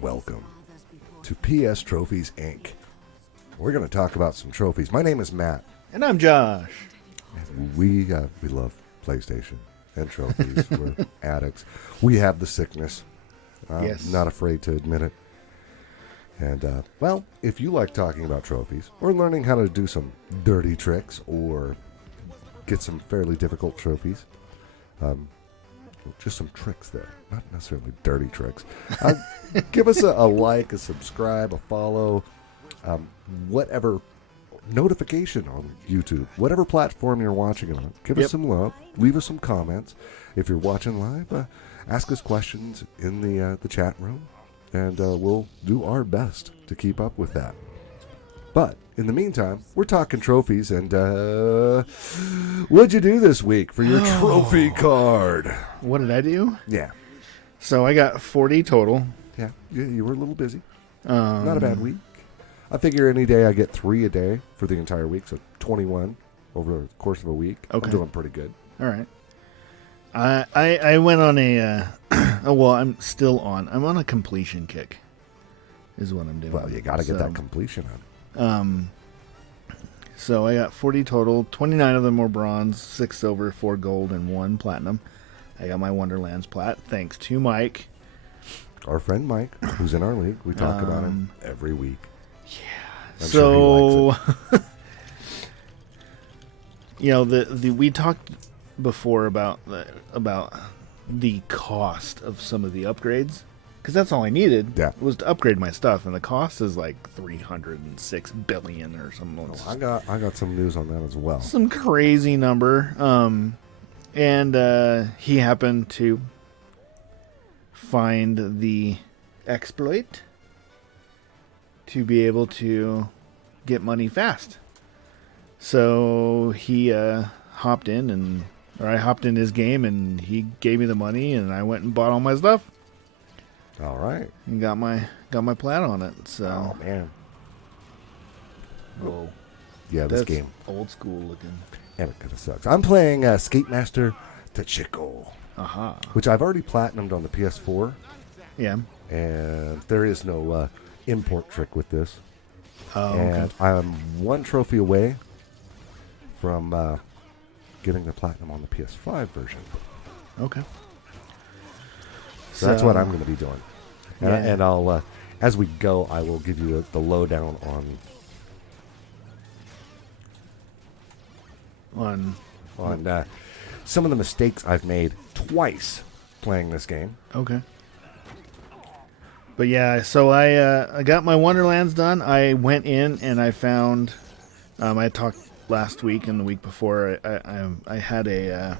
welcome to PS Trophies Inc. We're going to talk about some trophies. My name is Matt. And I'm Josh. We love PlayStation and trophies. We're addicts. We have the sickness. Yes. Not afraid to admit it. And, well, if you like talking about trophies or learning how to do some dirty tricks or get some fairly difficult trophies, just some tricks there, not necessarily dirty tricks, give us a like, a subscribe, a follow, whatever notification on YouTube, whatever platform you're watching it on. Give us some love. Leave us some comments. If you're watching live, ask us questions in the chat room, and we'll do our best to keep up with that. But in the meantime, we're talking trophies, and what'd you do this week for your trophy card? What did I do? Yeah. So I got 40 total. Yeah, you were a little busy. Not a bad week. I figure any day I get 3 a day for the entire week, so 21 over the course of a week. Okay. I'm doing pretty good. All right. I went on a, I'm still on. I'm on a completion kick, is what I'm doing. Well, you got to get that completion on. So I got 40 total. 29 of them were bronze, 6 silver, 4 gold, and 1 platinum. I got my Wonderlands plat, thanks to Mike. Our friend Mike, who's in our league. We talk about him every week. Yeah. I'm so, sure he likes it. We talked before about the cost of some of the upgrades, because that's all I needed was to upgrade my stuff, and the cost is like $306 billion or something. Oh, I got some news on that as well. Some crazy number. And he happened to find the exploit to be able to get money fast. So he hopped in, I hopped in his game, and he gave me the money, and I went and bought all my stuff. All right. And got my plat on it. So. Oh man. Whoa. Yeah, this game old school looking. and it kind of sucks. I'm playing Skate Master Tachiko, which I've already platinumed on the PS4. Yeah. And there is no import trick with this. Oh, and okay. I'm 1 trophy away from getting the platinum on the PS5 version. Okay. So that's what I'm going to be doing. And I'll, as we go, I will give you the lowdown on some of the mistakes I've made twice playing this game. Okay. But yeah, so I got my Wonderlands done. I went in and I found, I talked last week and the week before, I had I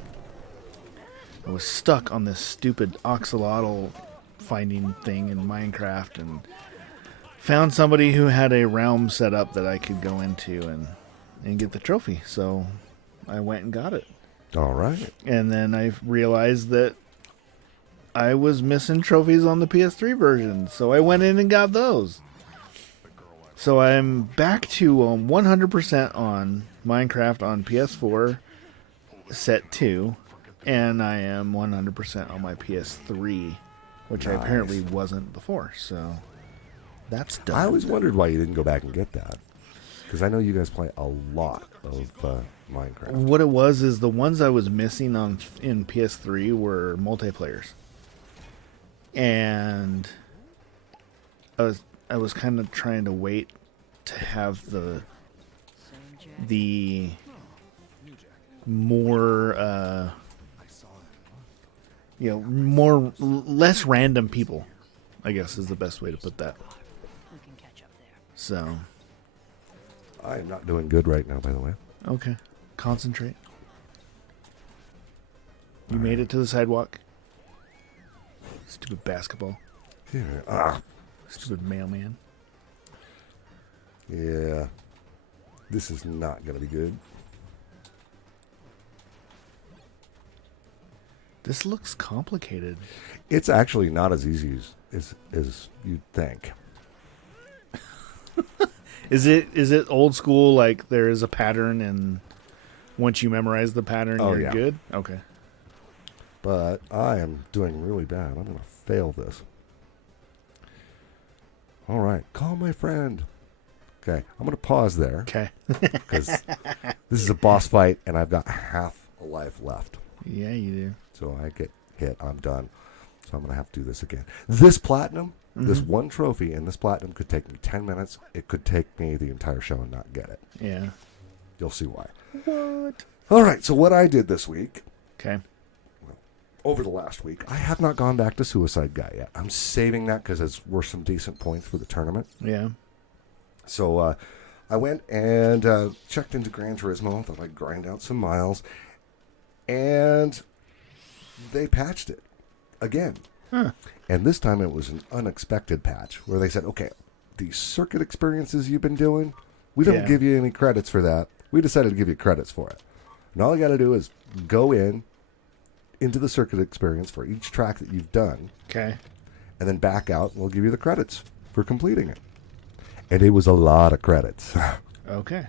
was stuck on this stupid axolotl finding thing in Minecraft, and found somebody who had a realm set up that I could go into and get the trophy. So I went and got it. All right. And then I realized that I was missing trophies on the PS3 version, so I went in and got those. So I'm back to 100% on Minecraft on PS4 set 2, and I am 100% on my PS3, which I apparently wasn't before. So that's done. I always wondered why you didn't go back and get that, because I know you guys play a lot of Minecraft. What it was is the ones I was missing in PS3 were multiplayers. And I was kind of trying to wait to have the more less random people, I guess is the best way to put that. So I am not doing good right now, by the way. okay, concentrate. You made it to the sidewalk. Stupid basketball. Yeah. Stupid mailman. Yeah. This is not going to be good. This looks complicated. It's actually not as easy as you'd think. Is it old school, like there is a pattern, and once you memorize the pattern, you're good? Okay. But I am doing really bad. I'm going to fail this. All right, call my friend. Okay, I'm going to pause there Okay. because this is a boss fight, and I've got half a life left. Yeah, you do. So I get hit, I'm done. So I'm going to have to do this again. This platinum, this one trophy, and this platinum could take me 10 minutes. It could take me the entire show and not get it. Yeah. You'll see why. What? All right, so what I did this week, Okay. over the last week, I have not gone back to Suicide Guy yet. I'm saving that because it's worth some decent points for the tournament. Yeah. So I went and checked into Gran Turismo, thought I'd grind out some miles, and they patched it again. Huh. And this time it was an unexpected patch where they said, okay, these circuit experiences you've been doing, we don't give you any credits for that. We decided to give you credits for it. And all you got to do is go into the circuit experience for each track that you've done, Okay. and then back out, and we'll give you the credits for completing it. And it was a lot of credits. Okay.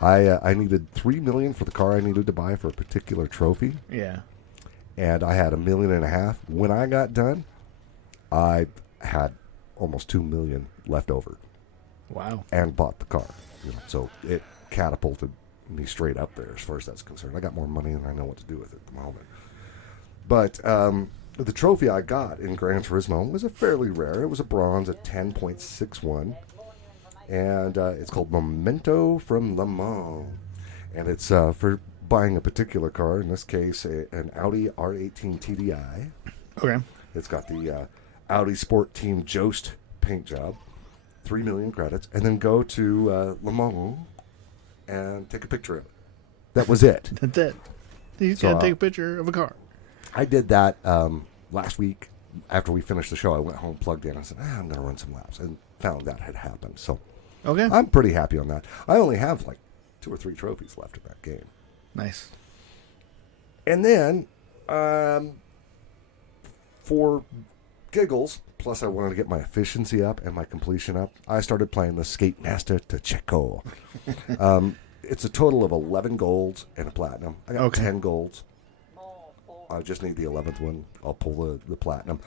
I needed $3 million for the car I needed to buy for a particular trophy, Yeah. and I had $1.5 million. When I got done, I had almost $2 million left over, Wow. and bought the car. So it catapulted me straight up there as far as that's concerned. I got more money than I know what to do with at the moment. But the trophy I got in Gran Turismo was a fairly rare. It was a bronze at 10.61. And it's called Memento from Le Mans. And it's for buying a particular car, in this case, an Audi R18 TDI. Okay. It's got the Audi Sport Team Jost paint job, 3 million credits, and then go to Le Mans and take a picture of it. That was it. That's it. He's So, going to take a picture of a car. I did that last week. After we finished the show, I went home, plugged in. I said, I'm going to run some laps, and found that had happened. So Okay. I'm pretty happy on that. I only have like 2 or 3 trophies left in that game. Nice. And then, for giggles, plus I wanted to get my efficiency up and my completion up, I started playing the Skate Master to Checo. It's a total of 11 golds and a platinum. I got 10 golds. I just need the 11th one. I'll pull the platinum.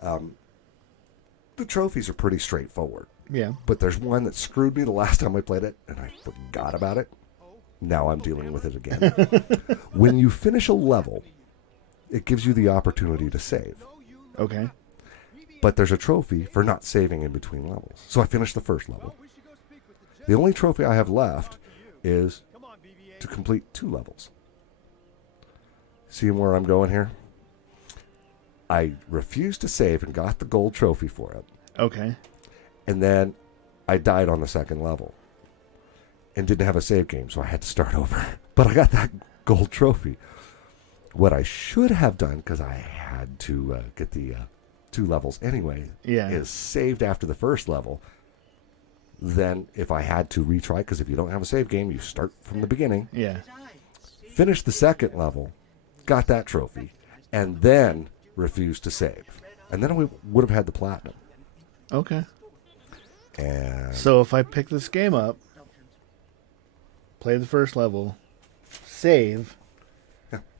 The trophies are pretty straightforward. Yeah. But there's one that screwed me the last time I played it, and I forgot about it. Now I'm dealing with it again. When you finish a level, it gives you the opportunity to save. Okay. But there's a trophy for not saving in between levels. So I finished the first level. The only trophy I have left is to complete 2 levels. Seeing where I'm going here? I refused to save and got the gold trophy for it. Okay. And then I died on the second level and didn't have a save game, so I had to start over. But I got that gold trophy. What I should have done, because I had to get the 2 levels anyway, is saved after the first level. Then if I had to retry, because if you don't have a save game, you start from the beginning. Yeah. Finish the second level, got that trophy, and then refused to save. And then we would have had the platinum. Okay. And So if I pick this game up, play the first level, save,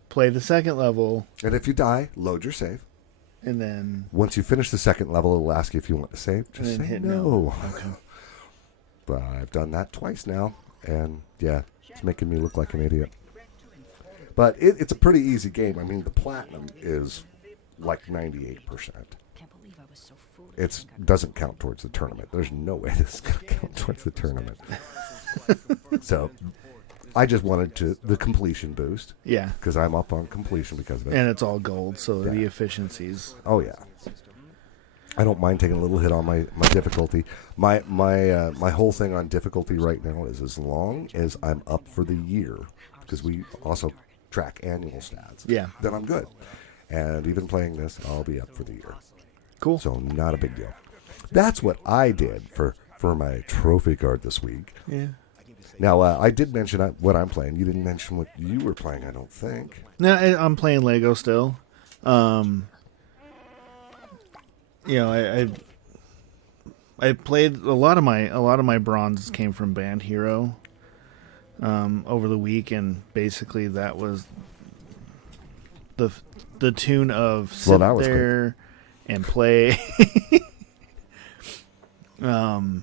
play the second level, and if you die, load your save. and then Once you finish the second level, it'll ask you if you want to save. and Just then say hit no. Okay. But I've done that twice now, and yeah, it's making me look like an idiot. But it's a pretty easy game. I mean, the platinum is like 98%. It doesn't count towards the tournament. There's no way this is going to count towards the tournament. So I just wanted the completion boost. Yeah. Because I'm up on completion because of it. And it's all gold, so the Yeah. efficiencies. Oh yeah, I don't mind taking a little hit on my difficulty. My whole thing on difficulty right now is as long as I'm up for the year, because we also track annual stats. Yeah. Then I'm good. And even playing this, I'll be up for the year. Cool. So not a big deal. That's what I did for my trophy card this week. Yeah. Now I did mention what I'm playing. You didn't mention what you were playing, I don't think. No, I'm playing Lego still. I played a lot of my bronzes came from Band Hero over the week, and basically that was the tune of sit that was there and play. I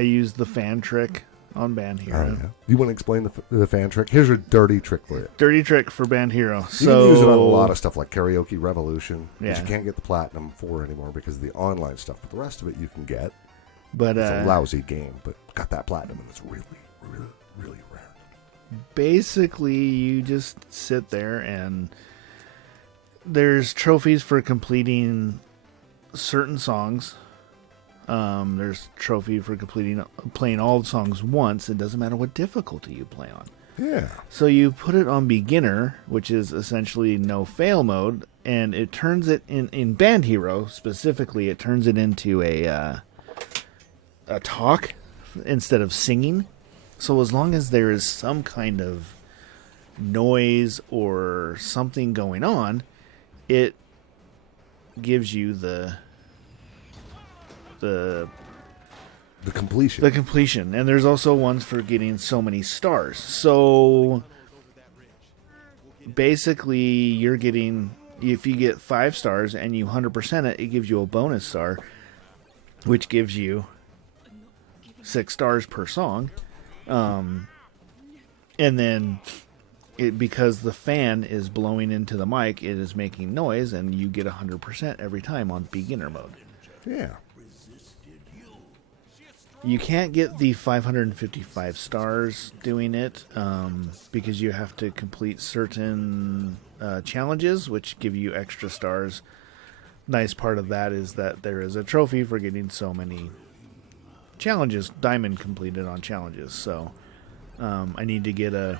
used the fan trick on Band Hero. Oh, yeah. You want to explain the fan trick? Here's a dirty trick for you. Dirty trick for Band Hero. You So can use it on a lot of stuff like Karaoke Revolution, which Yeah. you can't get the Platinum for anymore because of the online stuff. But the rest of it you can get. but It's a lousy game, but got that Platinum, and it's really, really, really rare. basically you just sit there and there's trophies for completing certain songs. There's trophy for playing all the songs once. It doesn't matter what difficulty you play on. Yeah. So you put it on beginner, which is essentially no fail mode, and it turns it in Band Hero specifically. It turns it into a talk instead of singing. So as long as there is some kind of noise or something going on, it gives you the completion. The completion. And there's also ones for getting so many stars. So basically you're getting, if you get 5 stars and you 100% it, it gives you a bonus star, which gives you 6 stars per song. And then because the fan is blowing into the mic, it is making noise, and you get 100% every time on beginner mode. Yeah. You can't get the 555 stars doing it because you have to complete certain challenges, which give you extra stars. Nice part of that is that there is a trophy for getting so many challenges, diamond completed on challenges. So I need to get a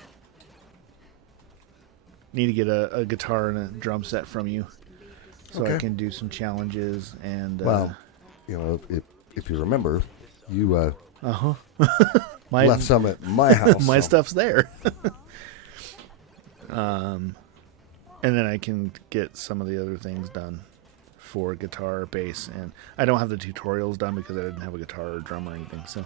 guitar and a drum set from you, so I can do some challenges. And well, if you remember, you my left some at my house. my so. stuff's there. And then I can get some of the other things done for guitar, bass, and I don't have the tutorials done because I didn't have a guitar or drum or anything. So,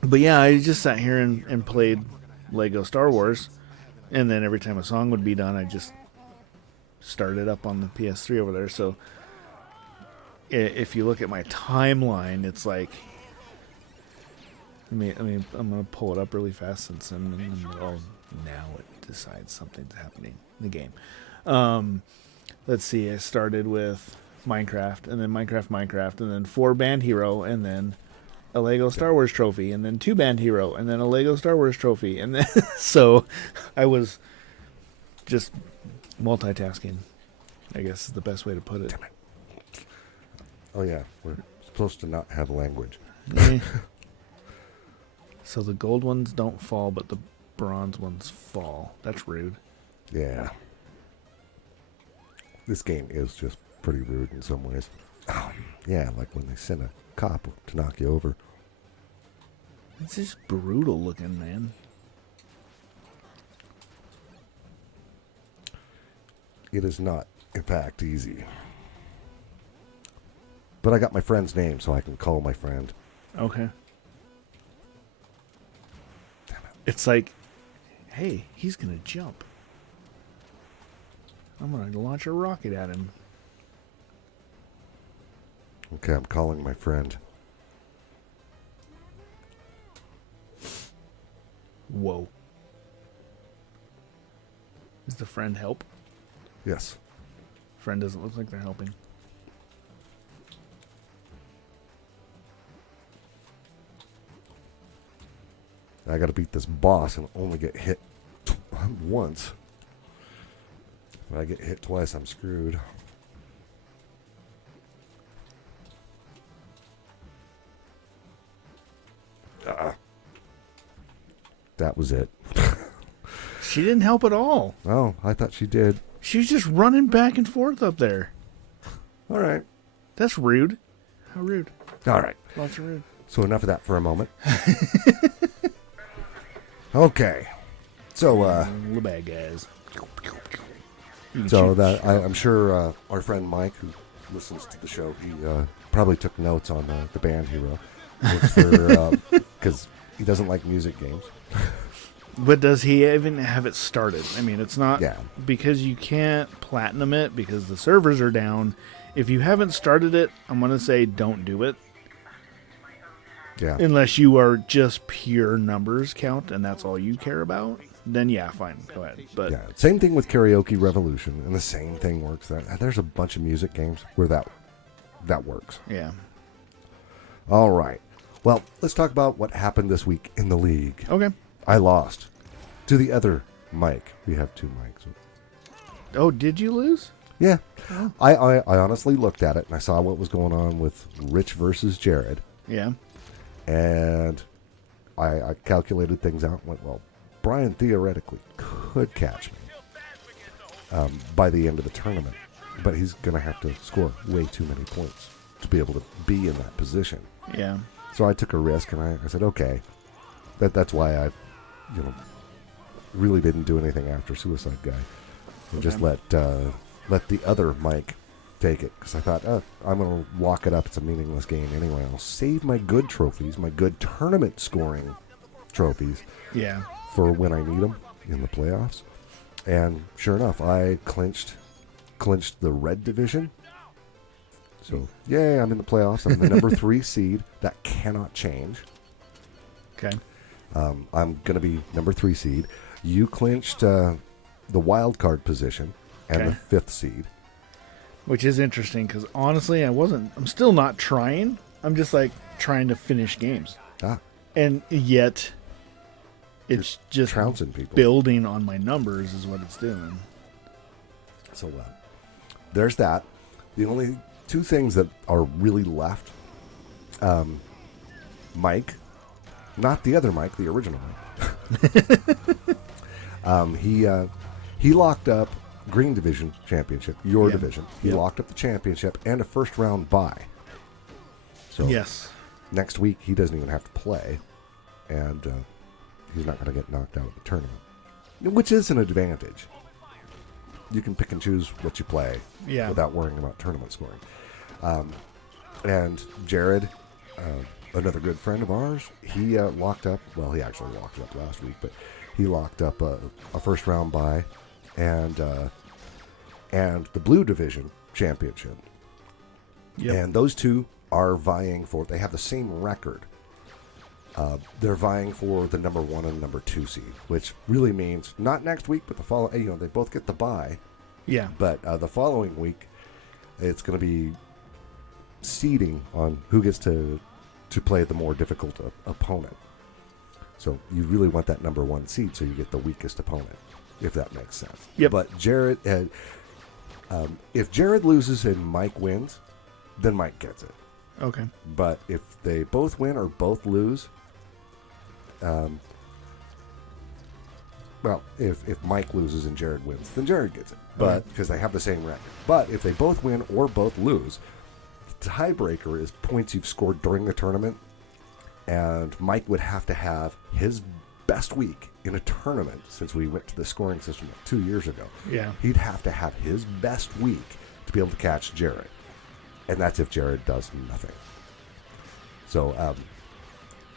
but yeah, I just sat here and played Lego Star Wars, and then every time a song would be done, I just started up on the PS3 over there. So if you look at my timeline, it's like, I mean, I'm gonna pull it up really fast since now it decides something's happening in the game. Let's see, I started with Minecraft, and then Minecraft, and then 4 Band Hero, and then a Lego Star Wars trophy, and then 2 Band Hero, and then a Lego Star Wars trophy, and then so I was just multitasking, I guess is the best way to put it. Damn it. Oh yeah, we're supposed to not have language. So the gold ones don't fall, but the bronze ones fall. That's rude. Yeah. This game is just pretty rude in some ways. Yeah, like when they send a cop to knock you over. It's just brutal looking, man. It is not, in fact, easy. But I got my friend's name, so I can call my friend. Okay. Damn it. It's like, hey, he's going to jump. I'm going to launch a rocket at him. Okay, I'm calling my friend. Whoa. Is the friend help? Yes. Friend doesn't look like they're helping. I gotta beat this boss and only get hit once. If I get hit twice, I'm screwed. That was it. She didn't help at all. Oh, I thought she did. She was just running back and forth up there. All right. That's rude. How rude. All right. Lots of rude. So enough of that for a moment. Okay. So, The bad guys. so that I'm sure our friend Mike, who listens to the show, he probably took notes on the Band Hero, because he doesn't like music games. But does he even have it started? I mean, it's not Yeah. because you can't platinum it because the servers are down. if you haven't started it, I'm going to say don't do it. Yeah. Unless you are just pure numbers count and that's all you care about, then yeah, fine, go ahead. But Yeah, same thing with Karaoke Revolution, and the same thing works. There's a bunch of music games where that works. yeah. All right. Well, let's talk about what happened this week in the league. Okay. I lost to the other Mike. We have two Mikes. Oh, did you lose? Yeah. Oh. I honestly looked at it, and I saw what was going on with Rich versus Jared, Yeah. and I calculated things out and went, well, Brian theoretically could catch me by the end of the tournament, but he's going to have to score way too many points to be able to be in that position. Yeah. So I took a risk, and I said, okay. That's why I, really didn't do anything after Suicide Guy, and just let the other Mike take it, because I thought, I'm going to lock it up. It's a meaningless game anyway. I'll save my good trophies, my good tournament scoring trophies, Yeah. for when I need them in the playoffs. And sure enough, I clinched the red division. So, yay, I'm in the playoffs. I'm the number 3 seed. That cannot change. Okay. I'm going to be number 3 seed. You clinched the wild card position and Okay. the 5th seed. Which is interesting because honestly, I'm still not trying. I'm just like trying to finish games. Ah, And yet, it's just trouncing people. building on my numbers is what it's doing. So, there's that. The only 2 things that are really left, Mike, not the other Mike, the original Mike. He locked up Green Division Championship, your Yeah. division. He Yep. locked up the championship and a first round bye. So Yes. next week he doesn't even have to play, and he's not going to get knocked out of the tournament, which is an advantage. You can pick and choose what you play Yeah. without worrying about tournament scoring. And Jared, another good friend of ours, he locked up, well, he actually locked it up last week, but he locked up a first round bye and the Blue Division Championship. Yep. And those two are vying for, they have the same record. They're vying for the number 1 and number 2 seed, which really means not next week, but the following, they both get the bye. Yeah. But the following week, it's going to be seeding on who gets to play the more difficult opponent. So you really want that number 1 seed, so you get the weakest opponent, if that makes sense. Yep. But Jared, if Jared loses and Mike wins, then Mike gets it. Okay. But if they both win or both lose, well, if Mike loses and Jared wins, then Jared gets it. But Okay. because they have the same record. But if they both win or both lose, the tiebreaker is points you've scored during the tournament, and Mike would have to have his best week in a tournament, since we went to the scoring system 2 years ago. Yeah. He'd have to have his best week to be able to catch Jared. And that's if Jared does nothing. So,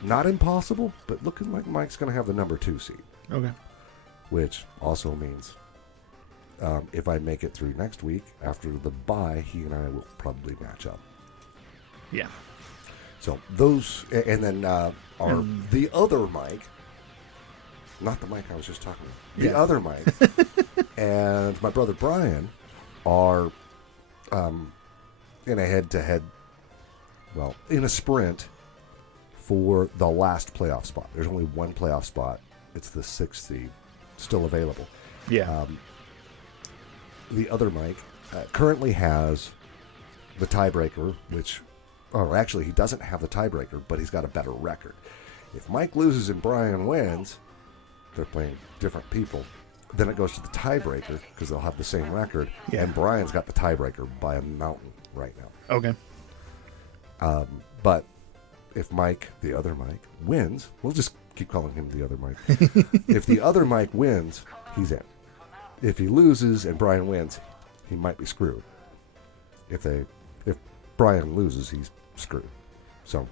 not impossible, but looking like Mike's going to have the number 2 seed, Okay. which also means if I make it through next week, after the bye, he and I will probably match up. Yeah. So those, and then the other Mike, not the Mike I was just talking about, the Yeah. other Mike, and my brother Brian are in a head-to-head, well, in a sprint for the last playoff spot. There's only one playoff spot. It's the 6th seed, still available. Yeah. The other Mike currently has the tiebreaker, or actually he doesn't have the tiebreaker, but he's got a better record. If Mike loses and Brian wins, they're playing different people. Then it goes to the tiebreaker because they'll have the same record, Yeah. and Brian's got the tiebreaker by a mountain right now. Okay. But if Mike, the other Mike, wins, we'll just keep calling him the other Mike. If the other Mike wins, he's in. If he loses and Brian wins, he might be screwed. If Brian loses, he's screwed. So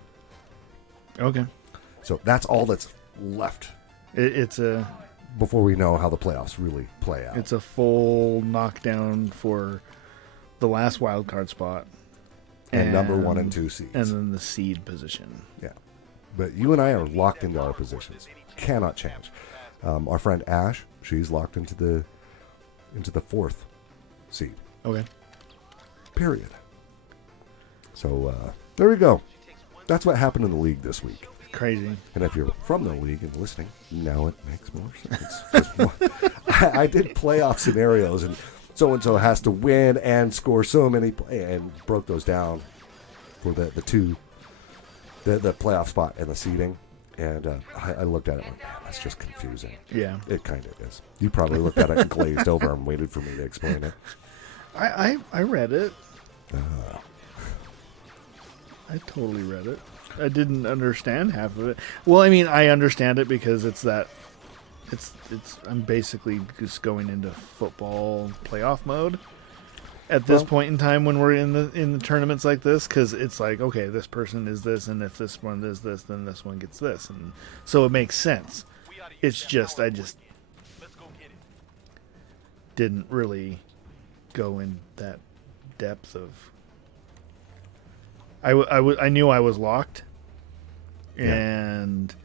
Okay. that's all that's left It's a before we know how the playoffs really play out. full knockdown for the last wild card spot, and number 1 and 2 seeds. and then the seed position. Yeah. But you and I are locked into our positions. Cannot change. Our friend Ash, she's locked into the 4th seed. Okay. Period. So there we go. That's what happened in the league this week. Crazy. And if you're from the league and listening, now it makes more sense. I did playoff scenarios, and so-and-so has to win and score so many, and broke those down for the playoff spot and the seeding. And I looked at it and went, man, that's just confusing. Yeah. It kind of is. You probably looked at it and glazed over and waited for me to explain it. I read it. I totally read it. I didn't understand half of it. Well, I mean, I understand it because I'm basically just going into football playoff mode at this point in time when we're in the tournaments like this, because it's like, okay, this person is this, and if this one is this, then this one gets this, and so it makes sense. It's just I just didn't really go in that depth of. I knew I was locked, and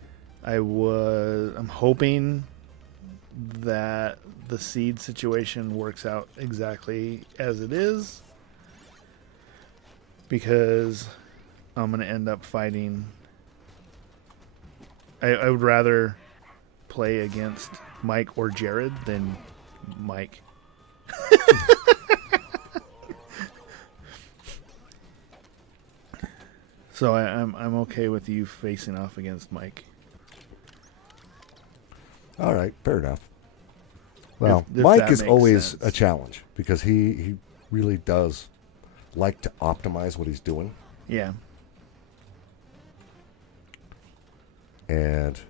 I'm hoping that the seed situation works out exactly as it is, because I'm going to end up fighting. I would rather play against Mike or Jared than Mike. So I'm okay with you facing off against Mike. All right, fair enough. Well, If Mike that is makes always sense. a challenge because he really does like to optimize what he's doing. Yeah. And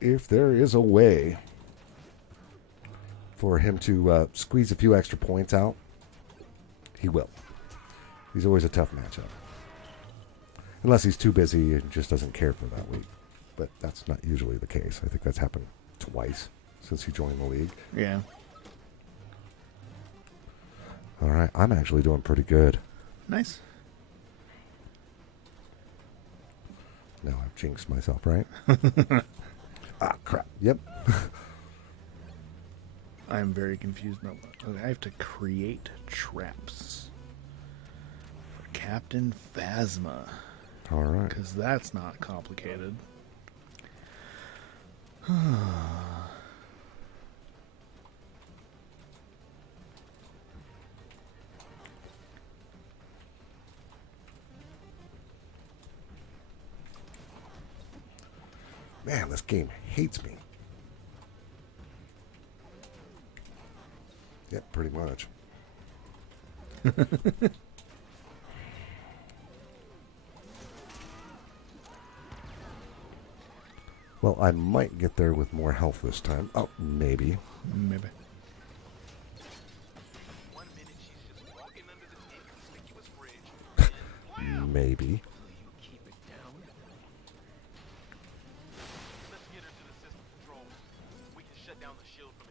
if there is a way for him to squeeze a few extra points out, he will. He's always a tough matchup. Unless he's too busy and just doesn't care for that week. But that's not usually the case. I think that's happened twice since he joined the league. Yeah. All right, I'm actually doing pretty good. Nice. Now I've jinxed myself, right? Ah, crap. Yep. I'm very confused now. Okay, I have to create traps for Captain Phasma, All right. because that's not complicated. Man, this game hates me. Yep, pretty much. Well, I might get there with more health this time. Oh, maybe. Maybe. Maybe.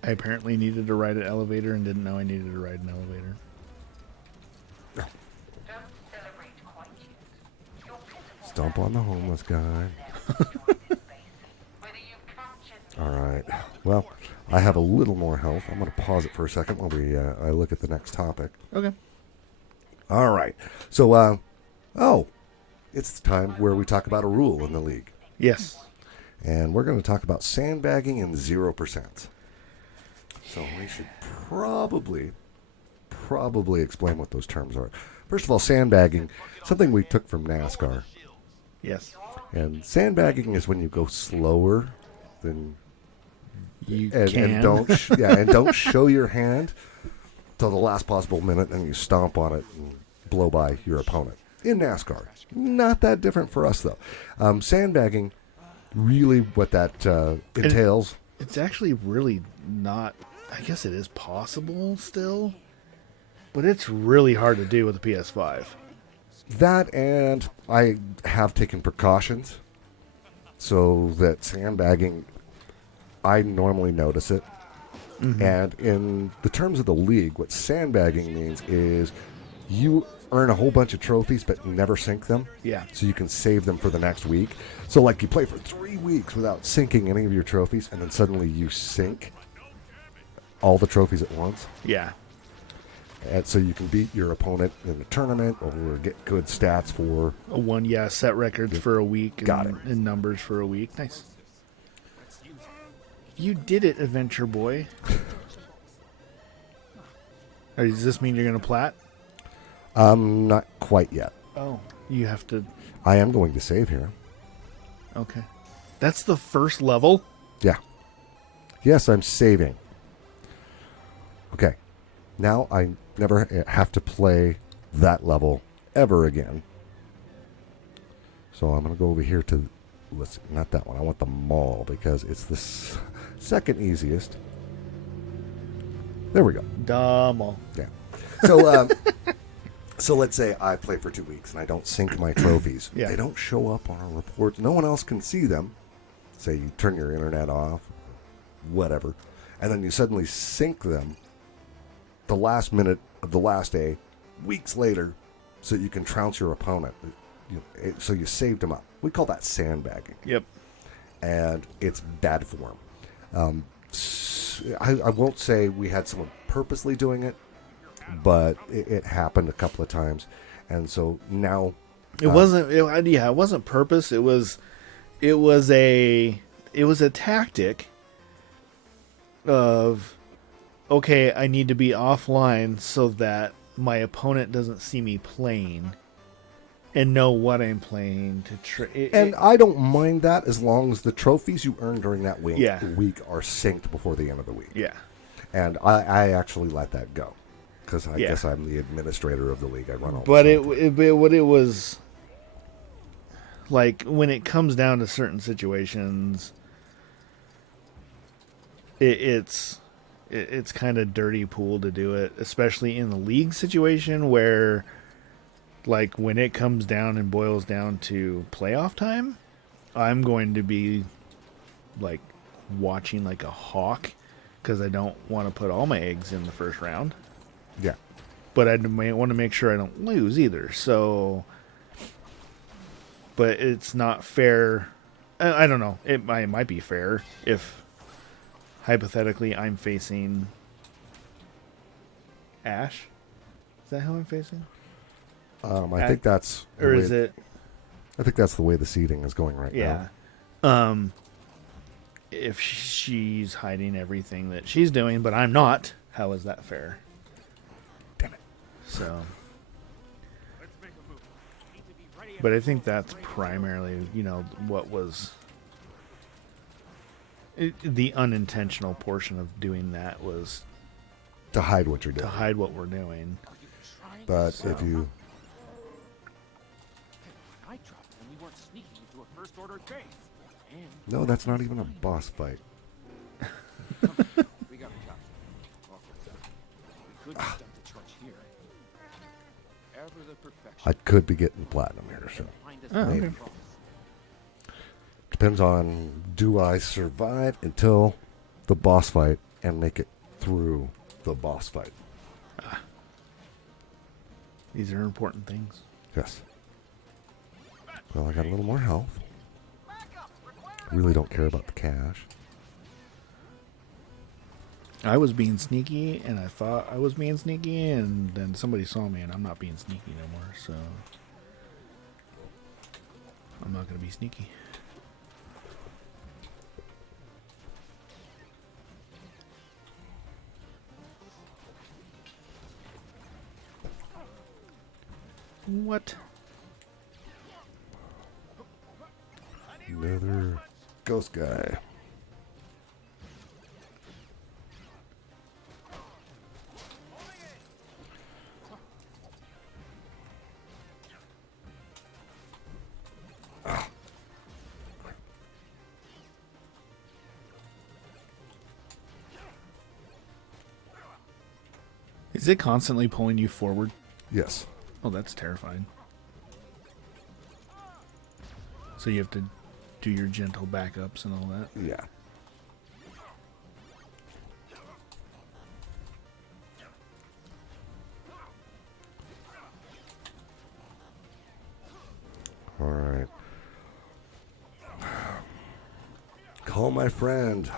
I apparently needed to ride an elevator and didn't know I needed to ride an elevator. Stomp on the homeless guy. All right. Well, I have a little more health. I'm going to pause it for a second while I look at the next topic. Okay. All right. So, it's the time where we talk about a rule in the league. Yes. And we're going to talk about sandbagging and 0%. So we should probably explain what those terms are. First of all, sandbagging, something we took from NASCAR. Yes. And sandbagging is when you go slower than You and can. don't show your hand till the last possible minute, and you stomp on it and blow by your opponent. In NASCAR, not that different for us though. Sandbagging, really, what that entails. It's actually really not. I guess it is possible still, but it's really hard to do with a PS5. That, and I have taken precautions so that sandbagging, I normally notice it. Mm-hmm. And in the terms of the league, what sandbagging means is you earn a whole bunch of trophies but never sync them. Yeah. So you can save them for the next week. So like you play for 3 weeks without syncing any of your trophies, and then suddenly you sync all the trophies at once. Yeah. And so you can beat your opponent in a tournament or get good stats for. Set records for a week. And, Got it. And numbers for a week. Nice. You did it, Adventure Boy. Or does this mean you're going to plat? Not quite yet. Oh. You have to... I am going to save here. Okay. That's the first level? Yeah. Yes, I'm saving. Okay. Now I never have to play that level ever again. So I'm going to go over here to... not that one. I want the mall because it's the second easiest. There we go. Dumb. Yeah. So, so let's say I play for 2 weeks and I don't sync my trophies. Yeah. They don't show up on our reports. No one else can see them. Say you turn your internet off, whatever, and then you suddenly sync them the last minute of the last day, weeks later, so you can trounce your opponent. So you saved them up. We call that sandbagging. Yep. And it's bad form. I won't say we had someone purposely doing it, but it happened a couple of times, and so now it wasn't purpose. It was a tactic of, okay, I need to be offline so that my opponent doesn't see me playing and know what I'm playing and I don't mind that as long as the trophies you earn during that week are synced before the end of the week. Yeah. And I actually let that go because I guess I'm the administrator of the league. I run all. But it was like when it comes down to certain situations, it's kind of dirty pool to do it, especially in the league situation where, like, when it comes down and boils down to playoff time, I'm going to be like watching like a hawk because I don't want to put all my eggs in the first round. Yeah. But I want to make sure I don't lose either. So, but it's not fair. I don't know. It might be fair if hypothetically I'm facing Ash. Is that how I'm facing? I think that's or is it? I think that's the way the seeding is going right now. If she's hiding everything that she's doing, but I'm not, how is that fair? Damn it. So, but I think that's primarily, what was the unintentional portion of doing that was to hide what you're doing. To hide what we're doing. But if you... No, that's not even a boss fight. I could be getting platinum here, so maybe. Okay. Depends on, do I survive until the boss fight and make it through the boss fight? These are important things. Yes. Well, I got a little more health. Really don't care about the cash. I was being sneaky, and I thought I was being sneaky, and then somebody saw me, and I'm not being sneaky no more, so I'm not going to be sneaky. What? Another ghost guy. Is it constantly pulling you forward? Yes. Oh, that's terrifying. So you have to do your gentle backups and all that? Yeah. Call my friend.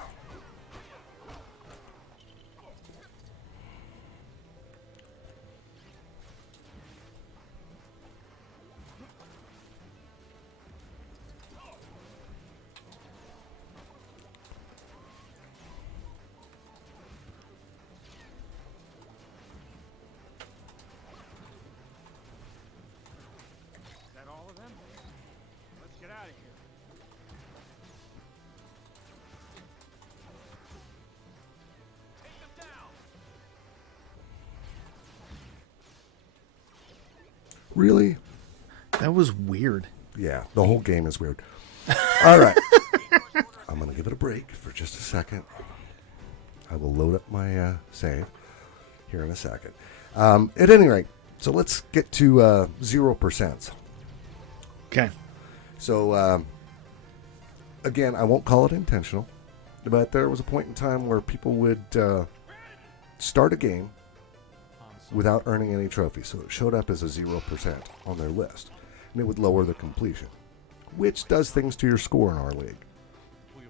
Is that all of them? Let's get out of here. Take them down. Really? That was weird. Yeah, the whole game is weird. All right. I'm going to give it a break for just a second. I will load up my save here in a second. At any rate, so let's get to 0%. Okay. So, again, I won't call it intentional, but there was a point in time where people would start a game without earning any trophies. So it showed up as a 0% on their list, and it would lower the completion, which does things to your score in our league.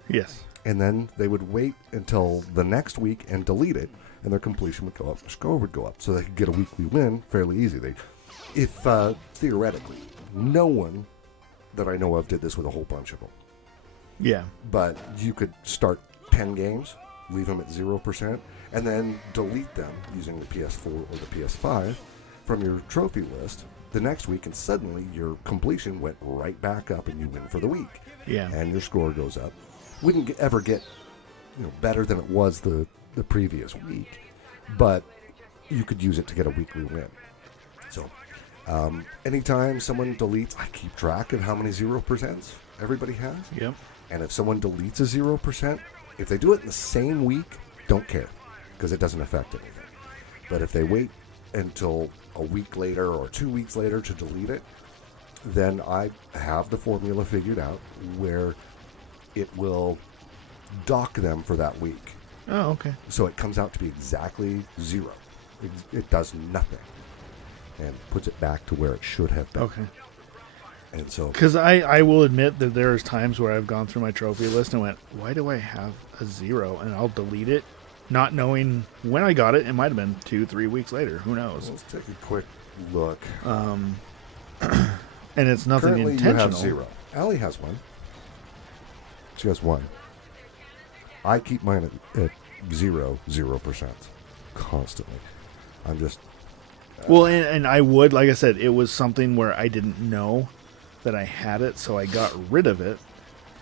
Yes. And then they would wait until the next week and delete it, and their completion would go up, their score would go up, so they could get a weekly win fairly easy. If theoretically, no one that I know of did this with a whole bunch of them, Yeah. but you could start 10 games, leave them at 0%, and then delete them using the PS4 or the PS5 from your trophy list the next week, and suddenly your completion went right back up and you win for the week. Yeah. And your score goes up. Wouldn't ever get better than it was the previous week, but you could use it to get a weekly win. So anytime someone deletes, I keep track of how many 0% everybody has. Yep. And if someone deletes a 0%, if they do it in the same week, don't care, because it doesn't affect anything. But if they wait until a week later or 2 weeks later to delete it, then I have the formula figured out where it will dock them for that week. Oh, okay. So it comes out to be exactly 0. It does nothing and puts it back to where it should have been. Okay. And so, Because I will admit that there's times where I've gone through my trophy list and went, why do I have a 0? And I'll delete it, not knowing when I got it. It might have been 2-3 weeks later. Who knows? let's take a quick look. And it's nothing Currently, intentional. you have 0. Allie has 1. She has 1. I keep mine at 0% constantly. I'm just... Well, and I would, like I said, it was something where I didn't know that I had it, so I got rid of it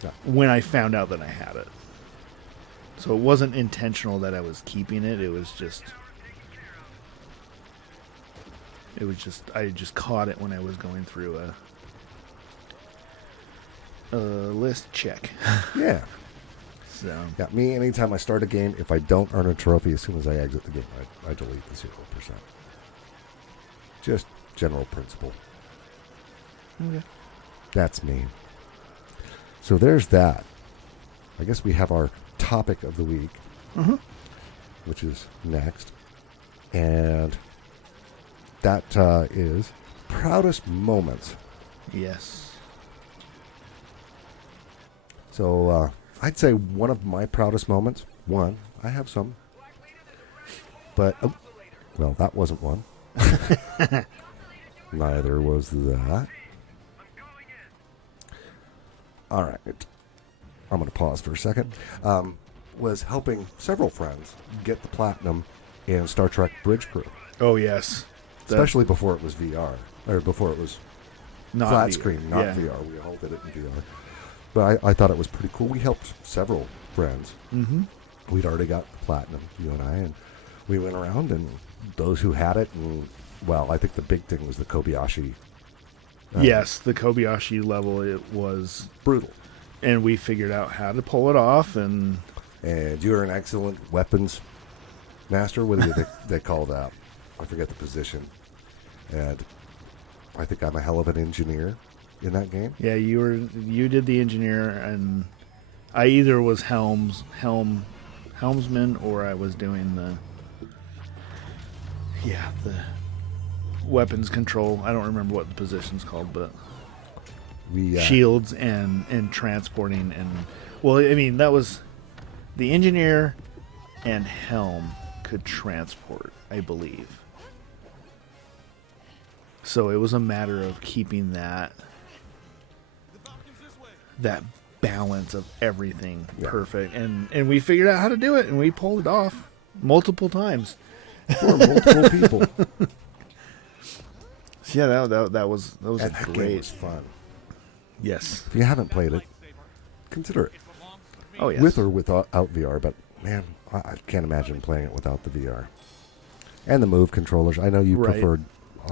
Yeah. when I found out that I had it. So it wasn't intentional that I was keeping it. It was just I just caught it when I was going through a list check. Yeah. So Yeah, me, anytime I start a game, if I don't earn a trophy as soon as I exit the game, I delete the 0%. Just general principle. okay. That's me. So there's that. I guess we have our topic of the week, which is next. And that is proudest moments. Yes. So I'd say one of my proudest moments, I have some. But, well, that wasn't one. Neither was that. All right. I'm going to pause for a second. Was helping several friends get the platinum in Star Trek Bridge Crew, Oh yes. especially before it was VR, or before it was Not flat VR. screen, not Yeah. VR. We all did it in VR. But I thought it was pretty cool. We helped several friends. Mm-hmm. We'd already got platinum, you and I, and we went around, and those who had it, and, well, I think the big thing was the Kobayashi. Yes, the Kobayashi level, it was, Brutal. and we figured out how to pull it off, and And you're an excellent weapons master. What do they call that? I forget the position. And I think I'm a hell of an engineer in that game. yeah, you did the engineer, and I either was helmsman, or I was doing the weapons control. I don't remember what the position's called, but We shields and transporting, and Well, I mean, that was the engineer and Helm could transport, I believe. So it was a matter of keeping that balance of everything perfect, and we figured out how to do it, and we pulled it off multiple times For multiple people. So yeah, that was And a that game great. was fun. Yes. If you haven't played it, consider it. Oh yes. With or without VR, but man, I can't imagine playing it without the VR. And the Move controllers. I know you Right. preferred.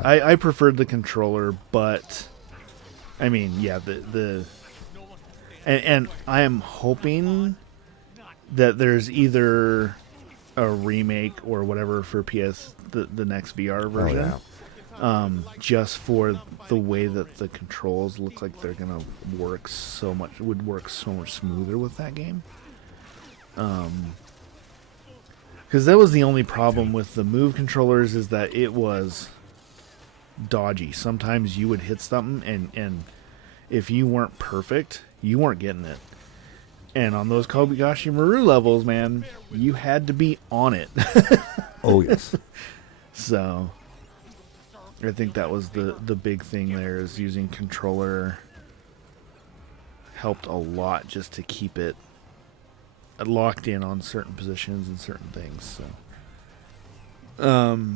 I preferred the controller, but I mean, yeah, and I am hoping that there's either a remake or whatever for PS, the next VR Oh, version, yeah. just for the way that the controls look like they're gonna work so much smoother with that game. Because that was the only problem with the Move controllers, is that it was dodgy. Sometimes you would hit something, and if you weren't perfect, you weren't getting it. And on those Kobayashi Maru levels, man, you had to be on it. Oh, yes. So I think that was the big thing there, is using controller helped a lot just to keep it locked in on certain positions and certain things. So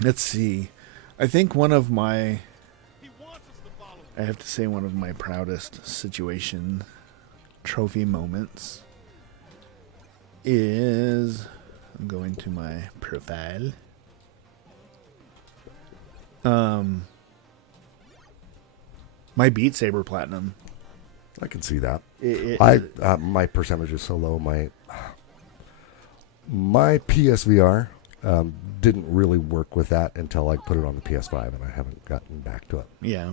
let's see. I think one of my proudest situation trophy moments is, I'm going to my profile. My Beat Saber Platinum. I can see that. It- My percentage is so low. My PSVR didn't really work with that until I put it on the PS5, and I haven't gotten back to it. Yeah.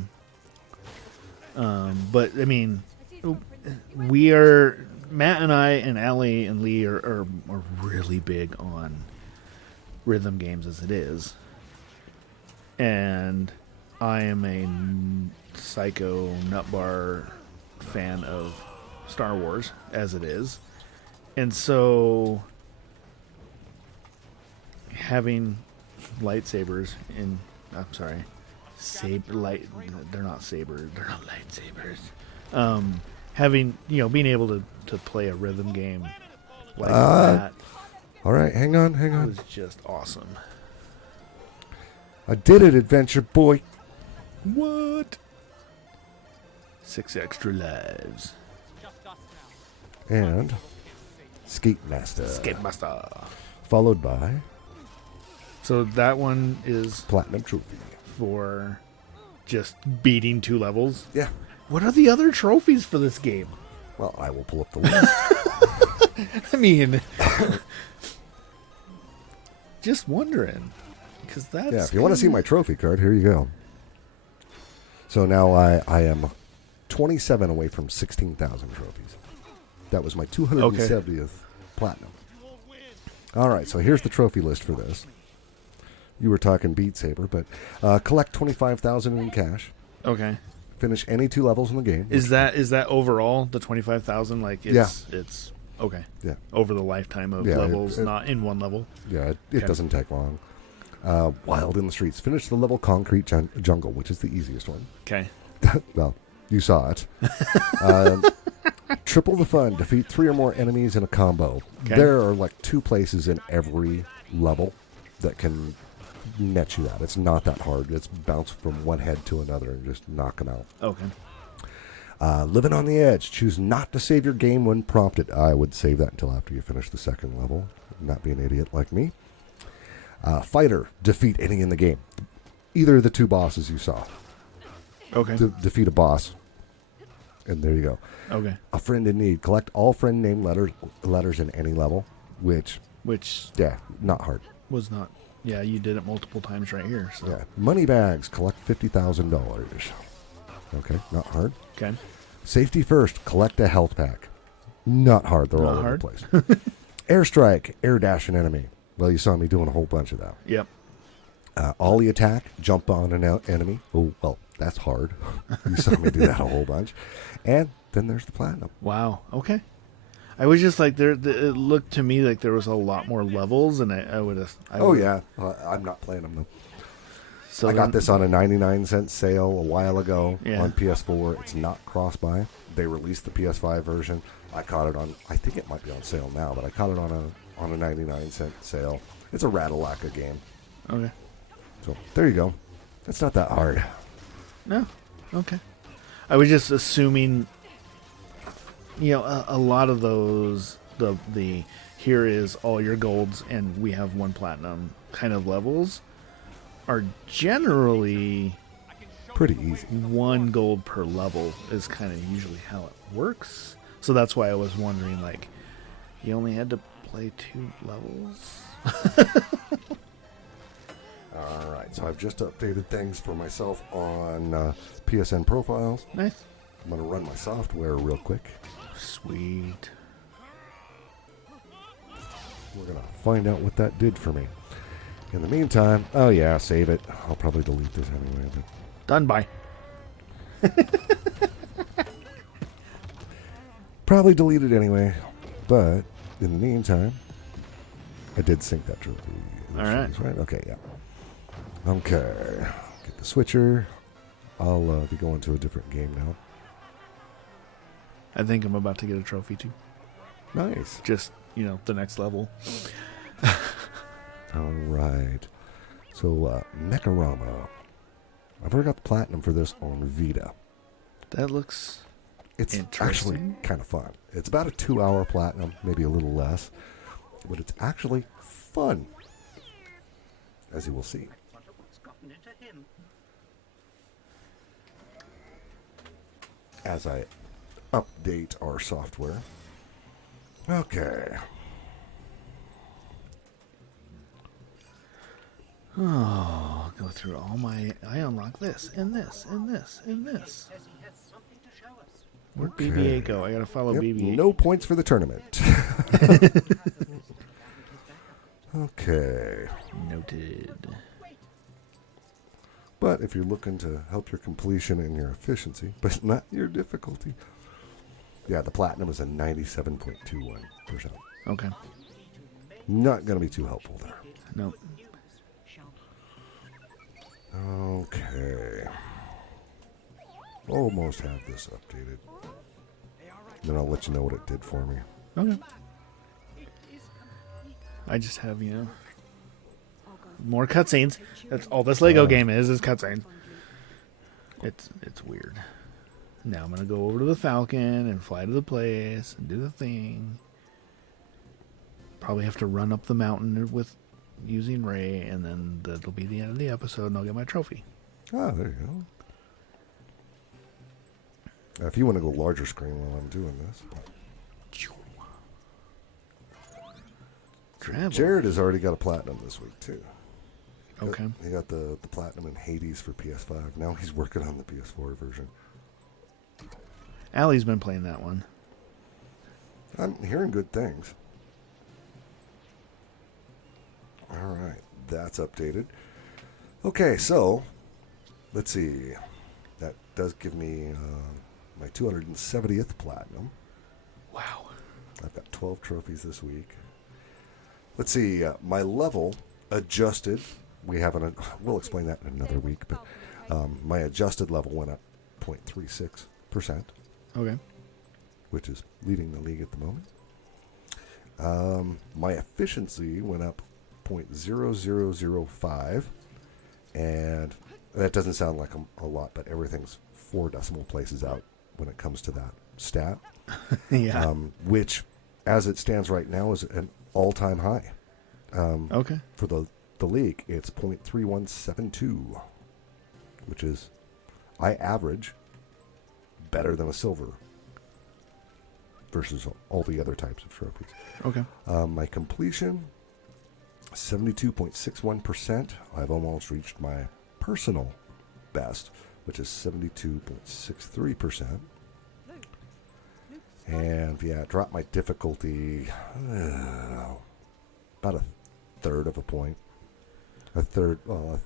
But I mean, Matt and I and Allie and Lee are really big on rhythm games as it is. And I am a psycho nutbar fan of Star Wars as it is. And so having lightsabers in, I'm sorry, they're not sabers, they're not lightsabers. Having, being able to play a rhythm game like that All right, hang on. was just awesome. I did it, Adventure Boy. What? 6 extra lives. And Skate Master. Skate Master. Followed by So that one is Platinum Trophy. for just beating 2 levels. Yeah. What are the other trophies for this game? Well, I will pull up the list. I mean, just wondering, because that's Yeah, if you want to see my trophy card, here you go. So now I am 27 away from 16,000 trophies. That was my 270th platinum. All right, so here's the trophy list for this. You were talking Beat Saber, but collect 25,000 in cash. Okay. Finish any 2 levels in the game. Is that overall the 25,000? Like it's okay. Yeah. Over the lifetime of Yeah, levels, not in one level. Yeah, it Okay. doesn't take long. Wild in the Streets. Finish the level Concrete Jungle, which is the easiest one. Okay. Well, you saw it. Triple the fun. Defeat 3 or more enemies in a combo. Okay. There are like 2 places in every level that can net you that. It's not that hard. It's bounce from one head to another and just knock them out. Okay. Living on the Edge. Choose not to save your game when prompted. I would save that until after you finish the second level. Not be an idiot like me. Fighter. Defeat any in the game. Either of the 2 bosses you saw. Okay. Defeat a boss. And there you go. Okay. A friend in need. Collect all friend name letters in any level. Which, yeah, not hard. Was not. Yeah, you did it multiple times right here. So. Yeah. Money bags. Collect $50,000. Okay, not hard. Okay. Safety first. Collect a health pack. Not hard. They're Not all hard. over the place. Airstrike. Air dash an enemy. Well, you saw me doing a whole bunch of that. Yep. Ollie attack. Jump on an enemy. Oh, well, that's hard. You saw me do that a whole bunch. And then there's the platinum. Wow. Okay. I was just like it looked to me like there was a lot more levels, and I would have. Yeah, I'm not playing them though. So I got then- this on a 99-cent sale a while ago Yeah. on PS4. It's not cross-buy. They released the PS5 version. I caught it on. I think it might be on sale now, but I caught it on a 99-cent sale. It's a Ratalaika game. Okay. So there you go. It's not that hard. No. Okay. I was just assuming. A lot of those the here is all your golds and we have one platinum kind of levels are generally Pretty easy. 1 gold per level is kind of usually how it works. So that's why I was wondering, like, you only had to play 2 levels? All right. So I've just updated things for myself on PSN profiles. Nice. I'm going to run my software real quick. Sweet. We're going to find out what that did for me. In the meantime, oh yeah, save it. I'll probably delete this anyway. But Done by. probably delete it anyway. But in the meantime, I did sync that trophy. All right. Right? Okay, yeah. Okay. Get the switcher. I'll be going to a different game now. I think I'm about to get a trophy too. Nice. Just, the next level. All right. So, Mecharama. I've already got the platinum for this on Vita. That looks It's actually interesting. kind of fun. It's about a 2-hour platinum, maybe a little less. But it's actually fun. As you will see. As I update our software. Okay. Oh, I'll go through all my. I unlock this and this and this and this. Where'd Okay. BB-8 go? I gotta follow Yep, BB-8. no points for the tournament. Okay. Noted. But if you're looking to help your completion and your efficiency, but not your difficulty, yeah, the platinum is a 97.21%. Okay. Not going to be too helpful there. Nope. Okay. Almost have this updated. Then I'll let you know what it did for me. Okay. I just have, more cutscenes. That's all this Lego game is cutscenes. It's weird. Now I'm gonna go over to the Falcon and fly to the place and do the thing. Probably have to run up the mountain with using Ray, and then that'll be the end of the episode, and I'll get my trophy. Ah, there you go. Now, if you want to go larger screen while I'm doing this. Travel. Jared has already got a platinum this week, too. Okay. He got the platinum in Hades for PS5. Now he's working on the PS4 version. Allie's been playing that one. I'm hearing good things. All right, that's updated. Okay, so let's see. That does give me my 270th platinum. Wow. I've got 12 trophies this week. Let's see. My level adjusted. We'll explain that in another week. But my adjusted level went up 0.36%, Okay. which is leading the league at the moment. My efficiency went up 0.0005, and that doesn't sound like a lot, but everything's 4 decimal places out when it comes to that stat. Yeah. Which, as it stands right now, is an all-time high. Okay. For the league, it's 0.3172, which is, I average better than a silver versus all the other types of trophies. Okay. My completion, 72.61%. I've almost reached my personal best, which is 72.63%. And yeah, dropped my difficulty about a third of a point. A third, well,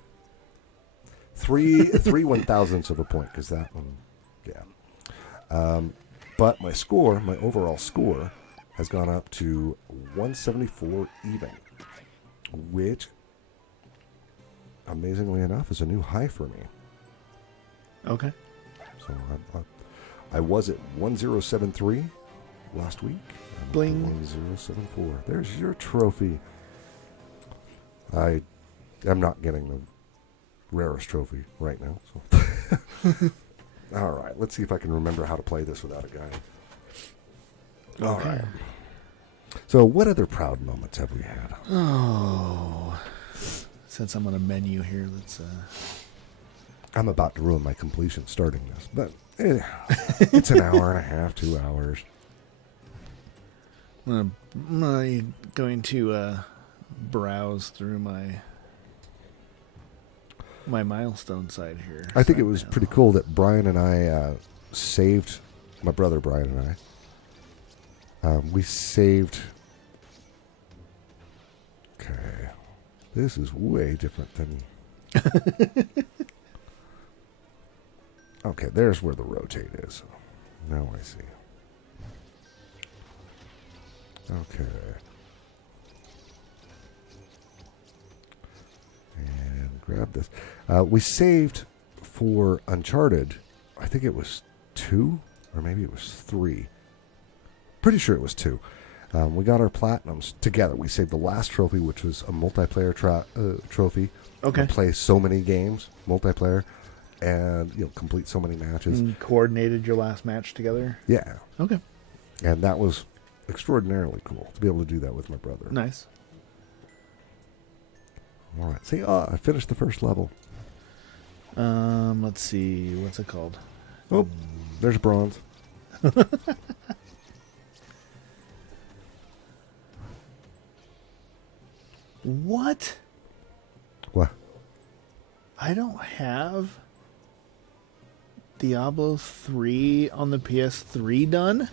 three 1,000ths of a point, because that one, yeah. But my score, my overall score, has gone up to 174 even, which, amazingly enough, is a new high for me. Okay. So I was at 1073 last week. I'm up to Bling. 1074. There's your trophy. I am not getting the rarest trophy right now. So. All right, let's see if I can remember how to play this without a guide. All Okay. right. So, what other proud moments have we had? Oh. Since I'm on a menu here, let's I'm about to ruin my completion starting this, but it's an hour and a half, 2 hours. I'm going to browse through my milestone side here. I think it right was now. pretty cool that Brian and I saved, my brother Brian and I, we saved. Okay. This is way different than. Okay, there's where the rotate is. Now I see. Okay. And grab this. We saved for Uncharted. I think it was 2, or maybe it was 3. Pretty sure it was 2. We got our platinums together. We saved the last trophy, which was a multiplayer trophy. Okay. You play so many games, multiplayer, and complete so many matches. And coordinated your last match together. Yeah, Okay. and that was extraordinarily cool to be able to do that with my brother. Nice. All right. See, I finished the first level. Let's see. What's it called? Oh, there's bronze. What? What? I don't have Diablo 3 on the PS3 done.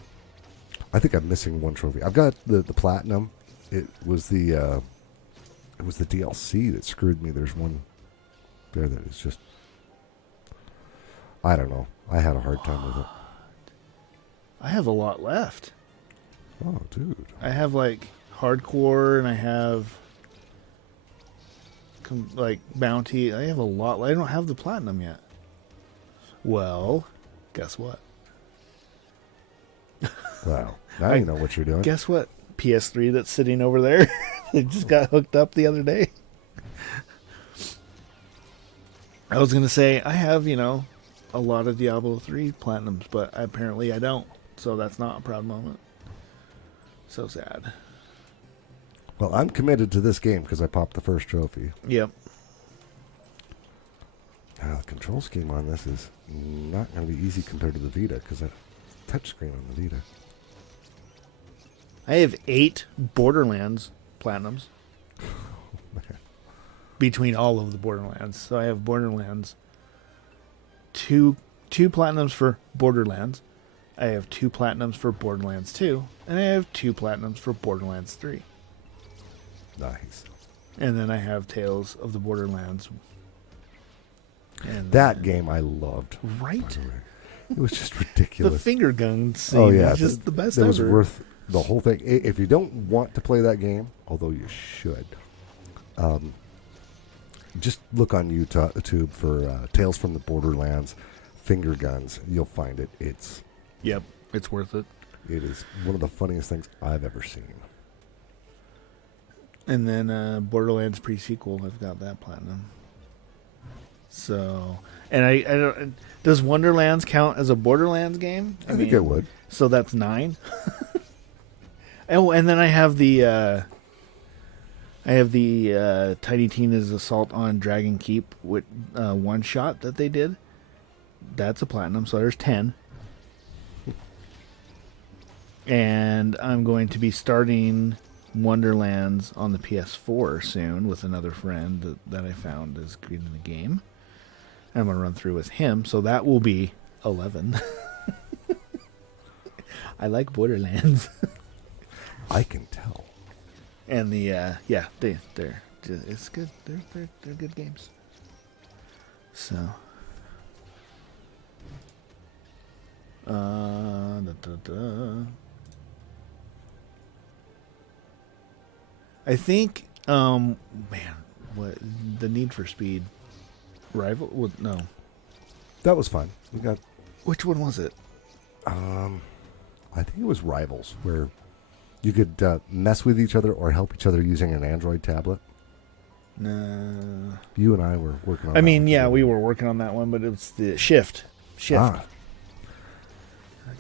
I think I'm missing one trophy. I've got the platinum. It was the DLC that screwed me. There's one there that is just, I don't know. I had a hard time with it. I have a lot left. Oh, dude. I have like hardcore and I have like bounty. I have a lot. I don't have the platinum yet. Well, guess what? Wow. Now you know what you're doing. Guess what? PS3 that's sitting over there. It just got hooked up the other day. I was going to say, I have, a lot of Diablo 3 platinums, but apparently I don't. So that's not a proud moment. So sad. Well, I'm committed to this game because I popped the first trophy. Yep. Now, the control scheme on this is not going to be easy compared to the Vita because I touchscreen on the Vita. I have 8 Borderlands platinums. Between all of the Borderlands. So I have Borderlands. Two platinums for Borderlands. I have 2 platinums for Borderlands 2. And I have 2 platinums for Borderlands 3. Nice. And then I have Tales of the Borderlands. And That game I loved. Right? By the way. It was just The ridiculous. finger gun scene Oh yeah, is just the best That ever. was worth the whole thing. If you don't want to play that game, although you should, just look on YouTube for Tales from the Borderlands finger guns. You'll find it. Yep, it's worth it. It is one of the funniest things I've ever seen. And then Borderlands pre-sequel, I've got that platinum. So, and I don't. Does Wonderlands count as a Borderlands game? I think it would. So that's 9. Oh, and then I have the Tiny Tina's Assault on Dragon Keep with one shot that they did. That's a platinum, so there's 10. And I'm going to be starting Wonderlands on the PS4 soon with another friend that I found is good in the game. I'm going to run through with him, so that will be 11. I like Borderlands. I can tell. And they're it's good. They're good games. So, I think, what the Need for Speed rival? Well, no, That was fun. We got, which one was it? I think it was Rivals, where you could mess with each other or help each other using an Android tablet. No, You and I were working on I that mean, one yeah, together. we were working on that one, but it's the Shift. Ah,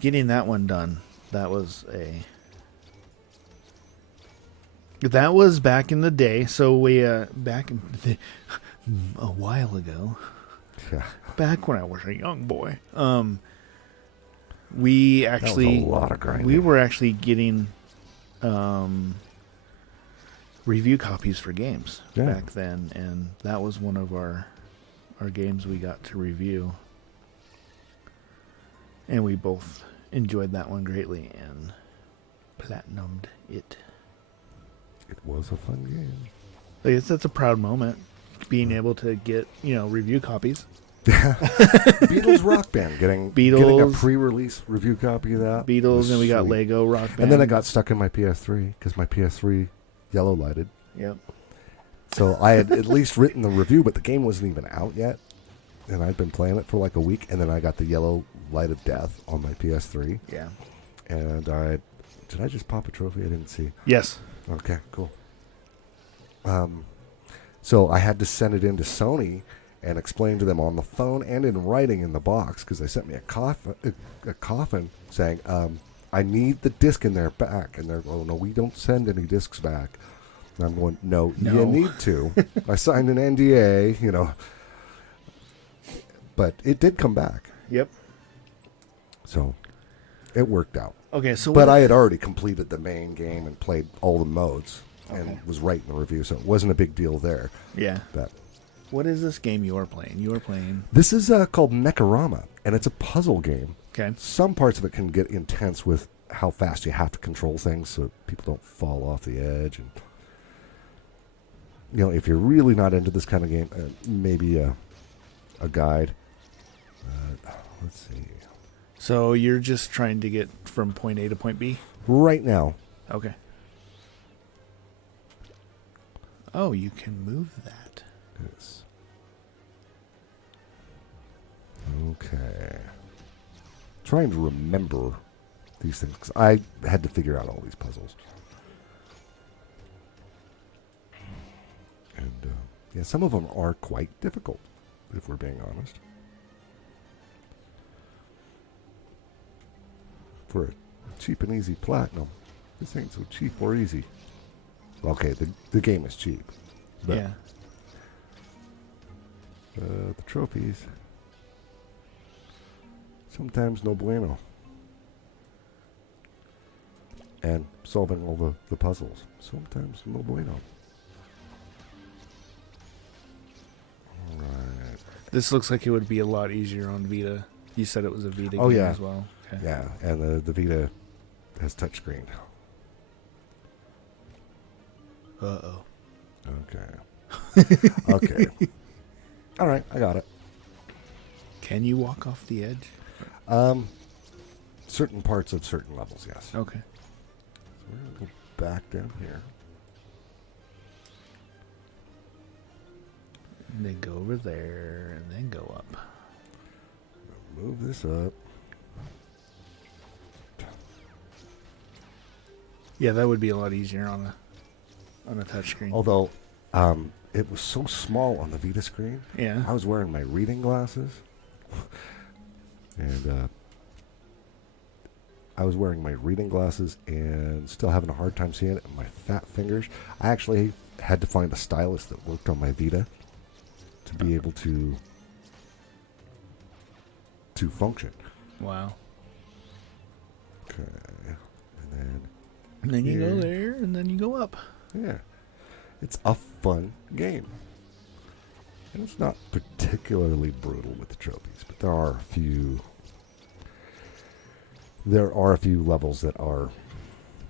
Getting that one done. That was back in the day. So we back in a while ago. yeah. Back when I was a young boy. We actually a lot of grinding. we were actually getting review copies for games Yeah. back then, and that was one of our games we got to review. And we both enjoyed that one greatly and platinumed it. It was a fun game. I guess that's a proud moment, being able to get, review copies. Beatles Rock Band, getting a Beatles. pre-release review copy of that. Beatles, was and we got sweet. Lego Rock Band. And then it got stuck in my PS3 because my PS3 yellow lighted. Yep. So I had at least written the review, but the game wasn't even out yet. And I'd been playing it for like a week, and then I got the yellow light of death on my PS3. Yeah. And did I just pop a trophy? I didn't see. Yes. Okay, cool. So I had to send it in to Sony and explain to them on the phone and in writing in the box, because they sent me a coffin saying, I need the disc in there back. And they're, oh, no, we don't send any discs back. And I'm going, no, you No. need to. I signed an NDA, But it did come back. Yep. So it worked out. Okay, so But what- I had already completed the main game and played all the modes Okay. and was writing the review, so it wasn't a big deal there. Yeah. But What is this game you are playing? You are playing. this is called Nekarama, and it's a puzzle game. Okay. Some parts of it can get intense with how fast you have to control things so people don't fall off the edge. And if you're really not into this kind of game, maybe a guide. Let's see. So you're just trying to get from point A to point B? Right now, Okay. Oh, you can move that. yes. Okay. Trying to remember these things 'cause I had to figure out all these puzzles. And yeah, some of them are quite difficult, if we're being honest. For a cheap and easy platinum, this ain't so cheap or easy. Okay, the game is cheap. But, Yeah. the trophies, sometimes no bueno. And solving all the puzzles, sometimes no bueno. Alright. This looks like it would be a lot easier on Vita. You said it was a Vita Oh, game yeah. as well. Okay. Yeah, and the Vita has touchscreen. Uh-oh. Okay. Okay. Alright, I got it. Can you walk off the edge? Certain parts of certain levels, yes. Okay. So we're going to go back down here. And then go over there and then go up. Move this up. Yeah, that would be a lot easier on a touchscreen. Although, it was so small on the Vita screen. Yeah. I was wearing my reading glasses. And I was wearing my reading glasses and still having a hard time seeing it. And my fat fingers. I actually had to find a stylus that worked on my Vita to be able to function. Wow. Okay. And And then you go Here. there and then you go up. then, yeah. It's a fun game. And it's not particularly brutal with the trophies, but there are a few levels that are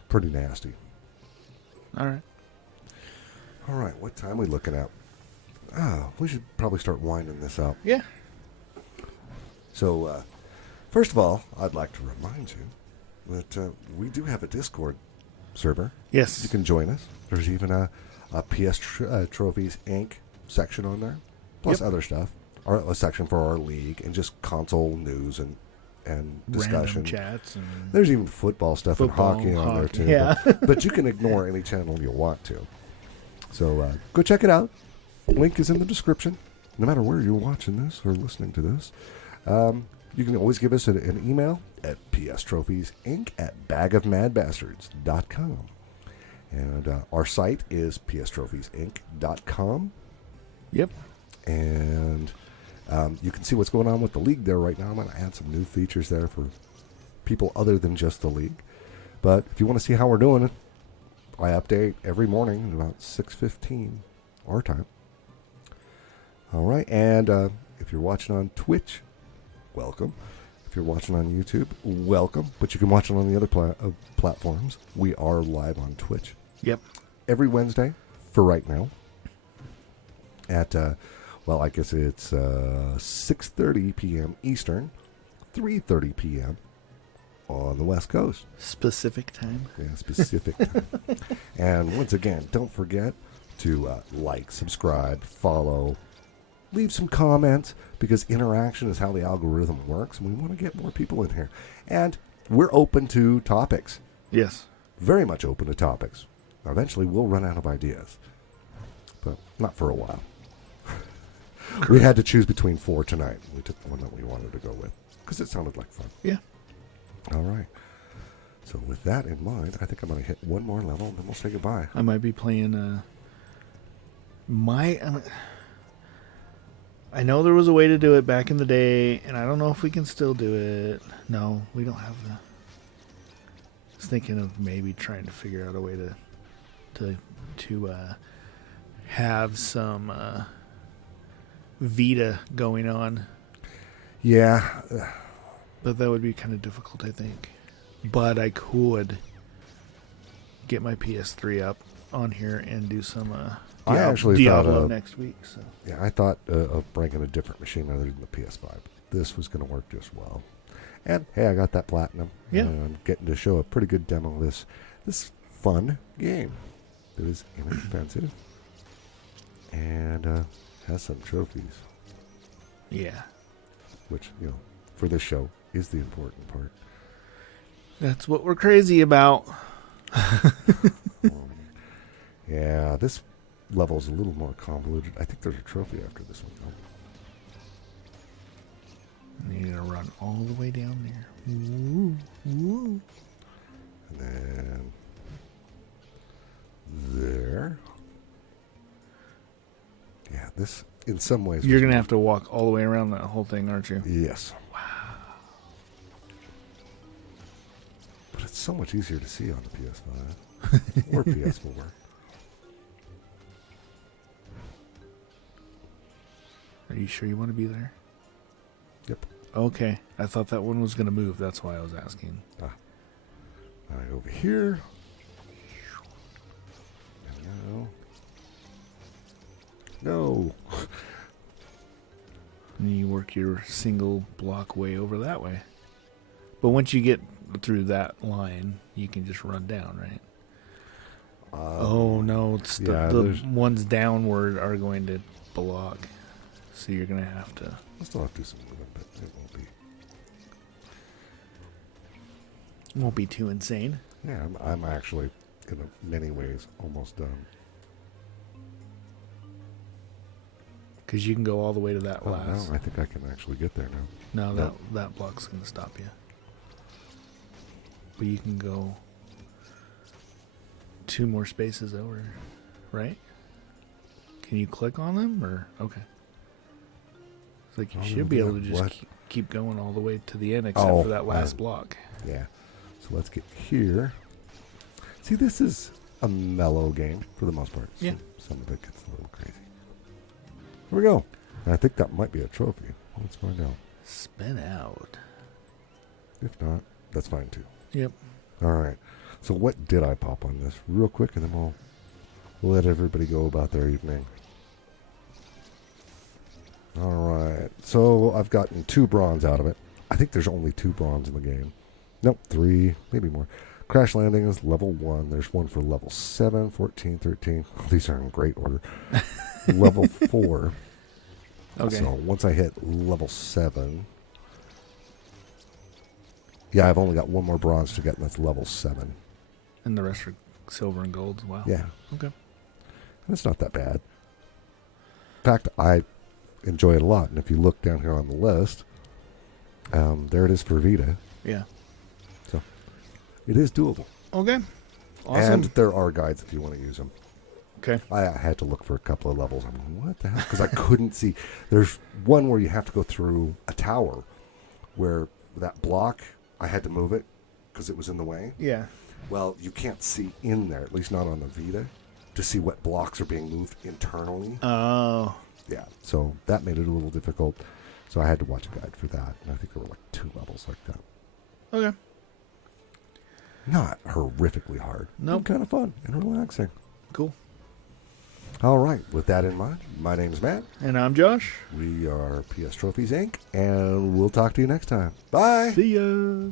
pretty nasty. All right. All right, what time are we looking at? We should probably start winding this up. Yeah. So, First of all, I'd like to remind you that we do have a Discord server. Yes. You can join us. There's even a Trophies Inc. section on there, plus Yep. other stuff. Or a section for our league and just console news and discussion. Random chats and There's even football stuff Football, and hockey on there hockey, too. yeah. But you can ignore any channel you want to. So go check it out. Link is in the description. No matter where you're watching this or listening to this, you can always give us an email at pstropiesinc@bagofmadbastards.com. And our site is pstropiesinc.com. Yep. And you can see what's going on with the league there right now. I'm going to add some new features there for people other than just the league. But if you want to see how we're doing it, I update every morning at about 6:15 our time. All right. And if you're watching on Twitch, welcome. If you're watching on YouTube, welcome. But you can watch it on the other platforms. We are live on Twitch. Yep. Every Wednesday for right now at well, I guess it's 6:30 p.m. Eastern, 3:30 p.m. on the West Coast. Specific time. Yeah, specific. And once again, don't forget to like, subscribe, follow, leave some comments, because interaction is how the algorithm works, and we want to get more people in here. And we're open to topics. Yes. Very much open to topics. Eventually, we'll run out of ideas, but not for a while. We had to choose between 4 tonight. We took the one that we wanted to go with because it sounded like fun. Yeah. All right. So with that in mind, I think I'm going to hit one more level, and then we'll say goodbye. I might be playing I know there was a way to do it back in the day, and I don't know if we can still do it. No, we don't have the... I was thinking of maybe trying to figure out a way to have some Vita going on, Yeah. but that would be kind of difficult, I think. But I could get my PS3 up on here and do some I actually thought Diablo of- next week. So Yeah, I thought of bringing a different machine other than the PS5. This was going to work just well. And, hey, I got that platinum. Yeah. And I'm getting to show a pretty good demo of this fun game that is inexpensive and has some trophies, yeah, which, for this show is the important part. that's what we're crazy about. Yeah, this level's a little more convoluted. I think there's a trophy after this one, though. And you're gonna run all the way down there. Woo, woo. And then there. Yeah, this in some ways. You're was- gonna have to walk all the way around that whole thing, aren't you? Yes. Wow. But it's so much easier to see on the PS5 or PS4. Are you sure you want to be there? Yep. Okay, I thought that one was gonna move. That's why I was asking. All right, over here. And no. And you work your single block way over that way. But once you get through that line, you can just run down, right? Oh no, it's yeah, the there's- ones downward are going to block. So you're gonna have to. I'll still have to do some moving, but it won't be. Won't be too insane. Yeah, I'm actually, in many ways, almost done. Because you can go all the way to that Oh, last. no, I think I can actually get there now. No, No. that block's going to stop you. But you can go 2 more spaces over, right? Can you click on them or okay? It's like you Oh, should be able to just what? keep going all the way to the end except Oh, for that last block. Yeah. So let's get here. See, this is a mellow game for the most part. Yeah. Some of it gets a little crazy. Here we go. And I think that might be a trophy. Let's find out. Spin out. If not, that's fine too. Yep. All right. So what did I pop on this real quick, and then we'll let everybody go about their evening. All right. So I've gotten 2 bronze out of it. I think there's only 2 bronze in the game. Nope, 3, maybe more. Crash Landing is level 1. There's one for level 7, 14, 13. These are in great order. Level 4. Okay. So once I hit level 7, yeah, I've only got 1 more bronze to get, and that's level 7. And the rest are silver and gold. Wow. Yeah. Okay. That's not that bad. In fact, I enjoy it a lot. And if you look down here on the list, there it is for Vita. Yeah. It is doable. Okay. Awesome. And there are guides if you want to use them. Okay. I had to look for a couple of levels. I'm like, what the hell? Because I couldn't see. There's one where you have to go through a tower where that block, I had to move it because it was in the way. Yeah. Well, you can't see in there, at least not on the Vita, to see what blocks are being moved internally. Oh. Yeah, so that made it a little difficult. So I had to watch a guide for that. And I think there were like 2 levels like that. Okay. Not horrifically hard. Nope. Kind of fun and relaxing. Cool. All right, with that in mind, my name's Matt. And I'm Josh. We are PS Trophies Inc., and we'll talk to you next time. Bye. See ya.